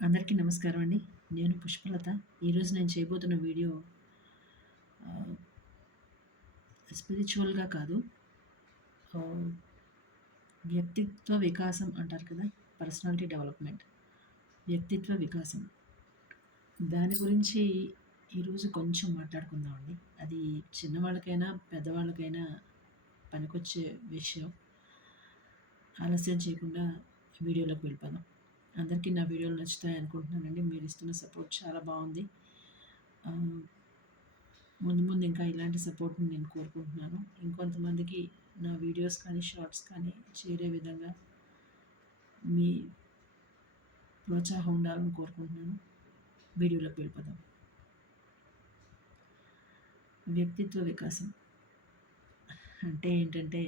అందరికీ నమస్కారం అండి. నేను పుష్పలత. ఈరోజు నేను చేయబోతున్న వీడియో ఆహ్, స్పిరిచువల్‌గా కాదు. ఆహ్, వ్యక్తిత్వ వికాసం అంటారు కదా! Personality development. వ్యక్తిత్వ వికాసం. దాని గురించి ఈరోజు కొంచెం మాట్లాడుకుందామండి. అది చిన్నవాళ్ళకైనా, పెద్దవాళ్ళకైనా పనికొచ్చే విషయం. ఆలస్యం చేయకుండా వీడియోలోకి వెళ్ళిపోదాం. అందరికీ నా వీడియోలు నచ్చుతాయి అనుకుంటున్నానండి. మీరిస్తున్న సపోర్ట్ చాలా బావుంది. ఆహ్ ముందు ముందు ఇంకా ఇలాంటి సపోర్ట్‌ని నేను కోరుకుంటున్నాను. ఇంకొంతమందికి నా వీడియోస్ కానీ, షార్ట్స్ కానీ చేరే విధంగా మీ ప్రోత్సాహం ఉండాలని కోరుకుంటున్నాను. వీడియోలోకి వెళ్ళిపోదాం. వ్యక్తిత్వ వికాసం అంటే ఏంటంటే,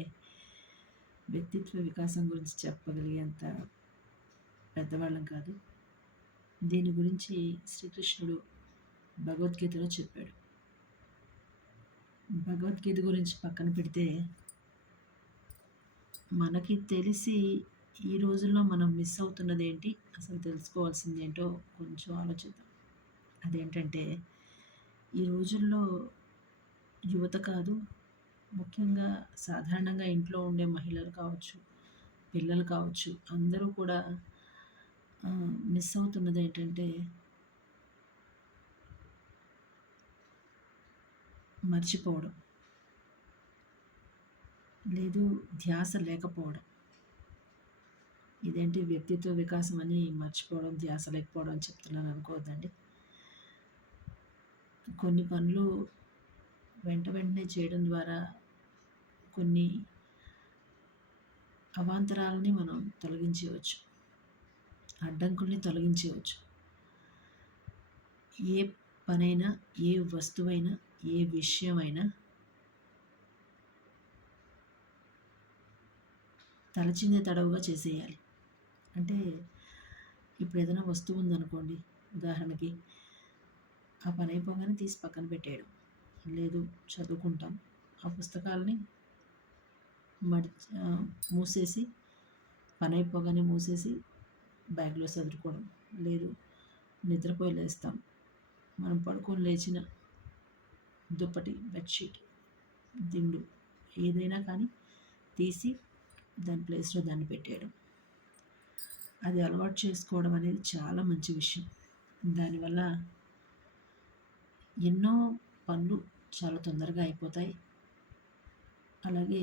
వ్యక్తిత్వ వికాసం గురించి చెప్పగలిగేంత పెద్దవాళ్ళం కాదు. దీని గురించి శ్రీకృష్ణుడు భగవద్గీతలో చెప్పాడు. భగవద్గీత గురించి పక్కన పెడితే, మనకి తెలిసి ఈ రోజుల్లో మనం మిస్ అవుతున్నదేంటి? అసలు తెలుసుకోవాల్సిందేంటో కొంచెం ఆలోచిద్దాం. అదేంటంటే, ఈ రోజుల్లో యువత కాదు, ముఖ్యంగా సాధారణంగా ఇంట్లో ఉండే మహిళలు కావచ్చు, పిల్లలు కావచ్చు, అందరూ కూడా మిస్ అవుతున్నదేంటంటే, మర్చిపోవడం. లేదు, ధ్యాస లేకపోవడం. ఇదేంటి వ్యక్తిత్వ వికాసం అని మర్చిపోవడం, ధ్యాస లేకపోవడం అని చెప్తున్నాను అనుకోవద్దండి. కొన్ని పనులు వెంటనే చేయడం ద్వారా కొన్ని అవాంతరాలని మనం తొలగించేయవచ్చు. అడ్డంకుల్ని తొలగించేయవచ్చు. ఏ పనైనా, ఏ వస్తువైనా, ఏ విషయమైనా తలచిందే తడవుగా చేసేయాలి. అంటే ఇప్పుడు ఏదైనా వస్తువు ఉందనుకోండి, ఉదాహరణకి ఆ పని అయిపోగానే తీసి పక్కన పెట్టేయడం. లేదు, చదువుకుంటాం. ఆ పుస్తకాలని మూసేసి, పని అయిపోగానే మూసేసి బ్యాగ్‌లో సదురుకోవడం. లేదు, నిద్రపోయి లేస్తాం. మనం పడుకొని లేచిన దుప్పటి, బెడ్‌షీట్, దిండు ఏదైనా కానీ తీసి దాని ప్లేస్‌లో దాన్ని పెట్టేయడం. అది అలవాటు చేసుకోవడం అనేది చాలా మంచి విషయం. దానివల్ల ఎన్నో పనులు చాలా తొందరగా అయిపోతాయి. అలాగే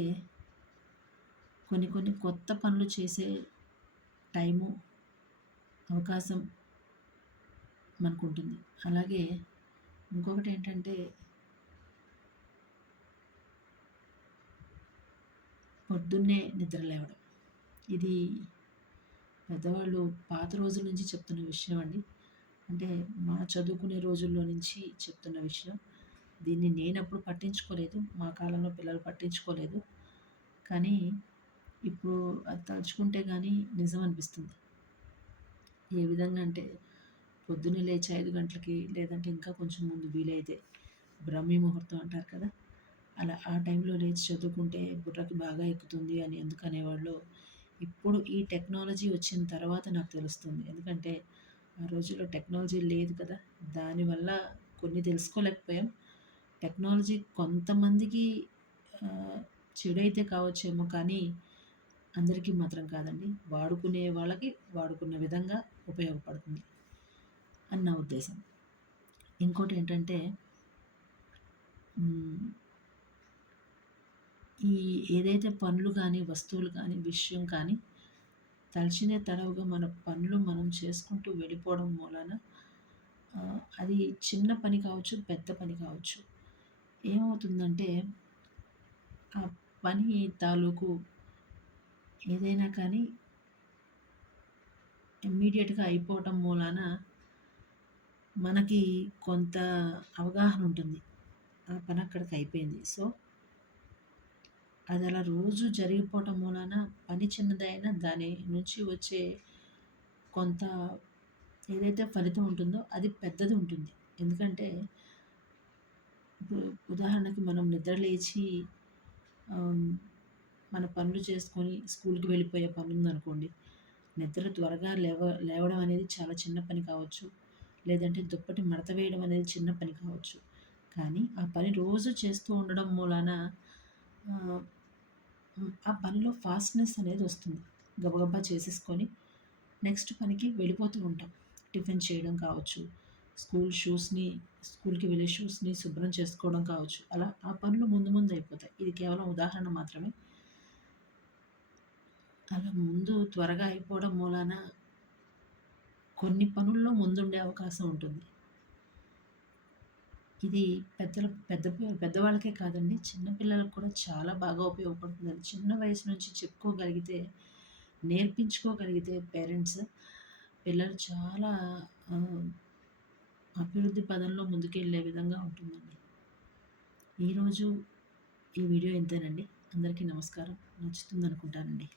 కొన్ని కొన్ని కొత్త పనులు చేసే టైము, అవకాశం మనకుంటుంది. అలాగే ఇంకొకటేంటంటే, పొద్దున్నే నిద్ర లేవడం. ఇది పెద్దవాళ్ళు పాత రోజుల నుంచి చెప్తున్న విషయం అండి. అంటే మా చదువుకునే రోజుల్లో నుంచి చెప్తున్న విషయం. దీన్ని నేనప్పుడు పట్టించుకోలేదు. మా కాలంలో పిల్లలు పట్టించుకోలేదు. కానీ ఇప్పుడు అది తలుచుకుంటే గానీ నిజం అనిపిస్తుంది. ఏ విధంగా అంటే, పొద్దున్నే లేచి 5 గంటలకి, లేదంటే ఇంకా కొంచెం ముందు వీలైతే బ్రహ్మీ ముహూర్తం అంటారు కదా! అలా ఆ టైంలో లేచి చదువుకుంటే బుర్రకి బాగా ఎక్కుతుంది అని ఎందుకు అనేవాళ్ళో, ఇప్పుడు ఈ టెక్నాలజీ వచ్చిన తర్వాత నాకు తెలుస్తుంది. ఎందుకంటే ఆ రోజుల్లో టెక్నాలజీ లేదు కదా! దానివల్ల కొన్ని తెలుసుకోలేకపోయాం. టెక్నాలజీ కొంతమందికి చెడైతే కావచ్చేమో కానీ, అందరికీ మాత్రం కాదండి. వాడుకునే వాళ్ళకి వాడుకున్న విధంగా ఉపయోగపడుతుంది అని నా ఉద్దేశం. ఇంకోటేంటంటే, హ్మ్, ఈ ఏదైతే పనులు గానీ, వస్తువులు కానీ, విషయం కానీ తలచినే తడవుగా మన పనులు మనం చేసుకుంటూ వెళ్ళిపోవడం మూలాన అది చిన్న పని కావచ్చు, పెద్ద పని కావచ్చు. ఏమవుతుందంటే, ఆ పని తాలూకు ఏదైనా కానీ ఇమ్మీడియేట్‌గా అయిపోవటం మూలాన మనకి కొంత అవగాహన ఉంటుంది. ఆ పని అక్కడికి అయిపోయింది. సో, అది అలా రోజు జరిగిపోవటం మూలాన పని చిన్నదైనా దాని నుంచి వచ్చే కొంత ఏదైతే ఫలితం ఉంటుందో అది పెద్దది ఉంటుంది. ఎందుకంటే, ఇప్పుడు ఉదాహరణకి మనం నిద్ర లేచి ఆహ్, మన పనులు చేసుకొని స్కూల్‌కి వెళ్ళిపోయే పనుందనుకోండి. నిద్ర త్వరగా లేవడం అనేది చాలా చిన్న పని కావచ్చు. లేదంటే దుప్పటి మడత వేయడం అనేది చిన్న పని కావచ్చు. కానీ ఆ పని రోజు చేస్తూ ఉండడం మూలాన ఆహ్, ఆ పనిలో ఫాస్ట్‌నెస్ అనేది వస్తుంది. గబగబా చేసేసుకొని నెక్స్ట్ పనికి వెళ్ళిపోతూ ఉంటాం. టిఫిన్ చేయడం కావచ్చు, స్కూల్‌కి వెళ్ళే షూస్‌ని శుభ్రం చేసుకోవడం కావచ్చు. అలా ఆ పనులు ముందు ముందు అయిపోతాయి. ఇది కేవలం ఉదాహరణ మాత్రమే. అలా ముందు త్వరగా అయిపోవడం మూలాన కొన్ని పనుల్లో ముందుండే అవకాశం ఉంటుంది. ఇది పెద్దవాళ్ళకే కాదండి, చిన్న పిల్లలకు కూడా చాలా బాగా ఉపయోగపడుతుంది. అది చిన్న వయసు నుంచి చెప్పుకోగలిగితే, నేర్పించుకోగలిగితే పేరెంట్స్, పిల్లలు చాలా ఆహ్, అభివృద్ధి పదంలో ముందుకెళ్ళే విధంగా ఉంటుందండి. ఈరోజు ఈ వీడియో ఇంతేనండి. అందరికీ నమస్కారం. నచ్చుతుందనుకుంటానండి.